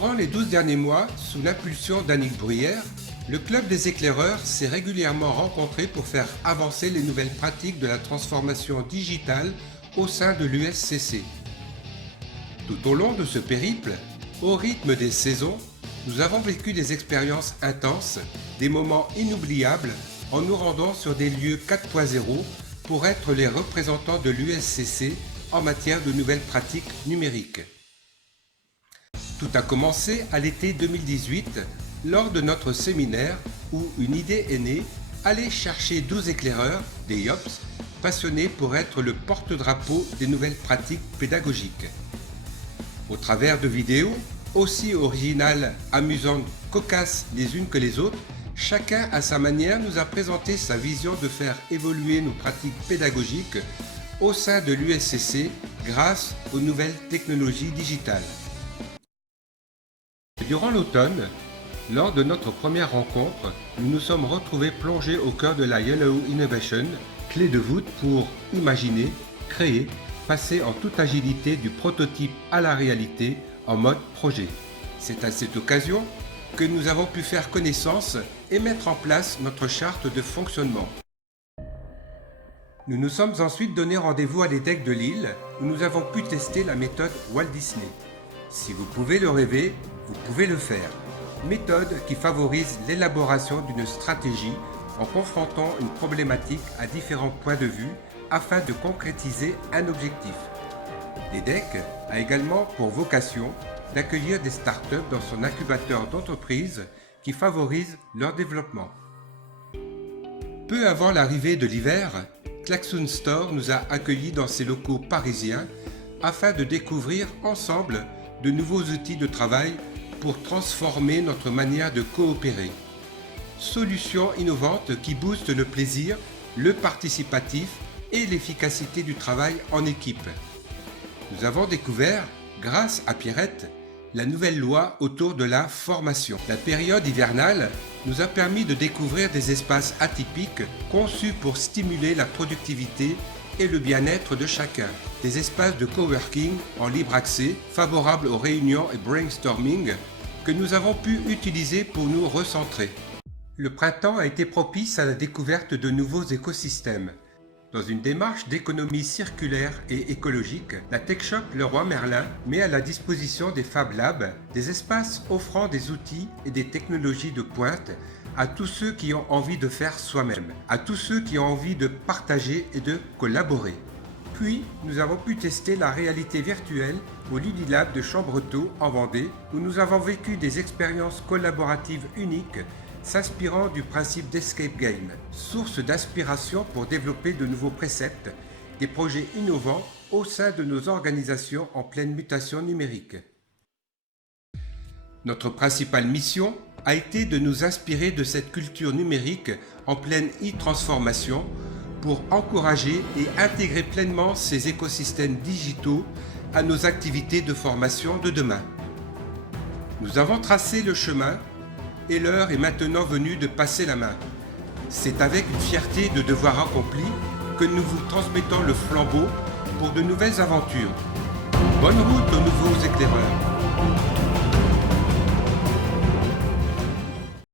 Durant les 12 derniers mois, sous l'impulsion d'Annick Bruyère, le Club des éclaireurs s'est régulièrement rencontré pour faire avancer les nouvelles pratiques de la transformation digitale au sein de l'USCC. Tout au long de ce périple, au rythme des saisons, nous avons vécu des expériences intenses, des moments inoubliables en nous rendant sur des lieux 4.0 pour être les représentants de l'USCC en matière de nouvelles pratiques numériques. Tout a commencé à l'été 2018 lors de notre séminaire où une idée est née, aller chercher 12 éclaireurs, des YOPS, passionnés pour être le porte-drapeau des nouvelles pratiques pédagogiques. Au travers de vidéos, aussi originales, amusantes, cocasses les unes que les autres, chacun à sa manière nous a présenté sa vision de faire évoluer nos pratiques pédagogiques au sein de l'USCC grâce aux nouvelles technologies digitales. Durant l'automne, lors de notre première rencontre, nous nous sommes retrouvés plongés au cœur de la Yellow Innovation, clé de voûte pour imaginer, créer, passer en toute agilité du prototype à la réalité en mode projet. C'est à cette occasion que nous avons pu faire connaissance et mettre en place notre charte de fonctionnement. Nous nous sommes ensuite donné rendez-vous à l'EDEC de Lille où nous avons pu tester la méthode Walt Disney. Si vous pouvez le rêver, vous pouvez le faire. Méthode qui favorise l'élaboration d'une stratégie en confrontant une problématique à différents points de vue afin de concrétiser un objectif. L'EDEC a également pour vocation d'accueillir des startups dans son incubateur d'entreprises qui favorise leur développement. Peu avant l'arrivée de l'hiver, Klaxoon Store nous a accueillis dans ses locaux parisiens afin de découvrir ensemble de nouveaux outils de travail pour transformer notre manière de coopérer. Solutions innovantes qui boostent le plaisir, le participatif et l'efficacité du travail en équipe. Nous avons découvert, grâce à Pierrette, la nouvelle loi autour de la formation. La période hivernale nous a permis de découvrir des espaces atypiques conçus pour stimuler la productivité et le bien-être de chacun. Des espaces de coworking en libre accès, favorables aux réunions et brainstorming, que nous avons pu utiliser pour nous recentrer. Le printemps a été propice à la découverte de nouveaux écosystèmes. Dans une démarche d'économie circulaire et écologique, la Tech Shop Leroy Merlin met à la disposition des Fab Labs des espaces offrant des outils et des technologies de pointe à tous ceux qui ont envie de faire soi-même, à tous ceux qui ont envie de partager et de collaborer. Puis, nous avons pu tester la réalité virtuelle au Lililab de Chambretot en Vendée, où nous avons vécu des expériences collaboratives uniques s'inspirant du principe d'escape game, source d'inspiration pour développer de nouveaux préceptes, des projets innovants au sein de nos organisations en pleine mutation numérique. Notre principale mission a été de nous inspirer de cette culture numérique en pleine e-transformation pour encourager et intégrer pleinement ces écosystèmes digitaux à nos activités de formation de demain. Nous avons tracé le chemin et l'heure est maintenant venue de passer la main. C'est avec une fierté de devoir accompli que nous vous transmettons le flambeau pour de nouvelles aventures. Bonne route aux nouveaux éclaireurs!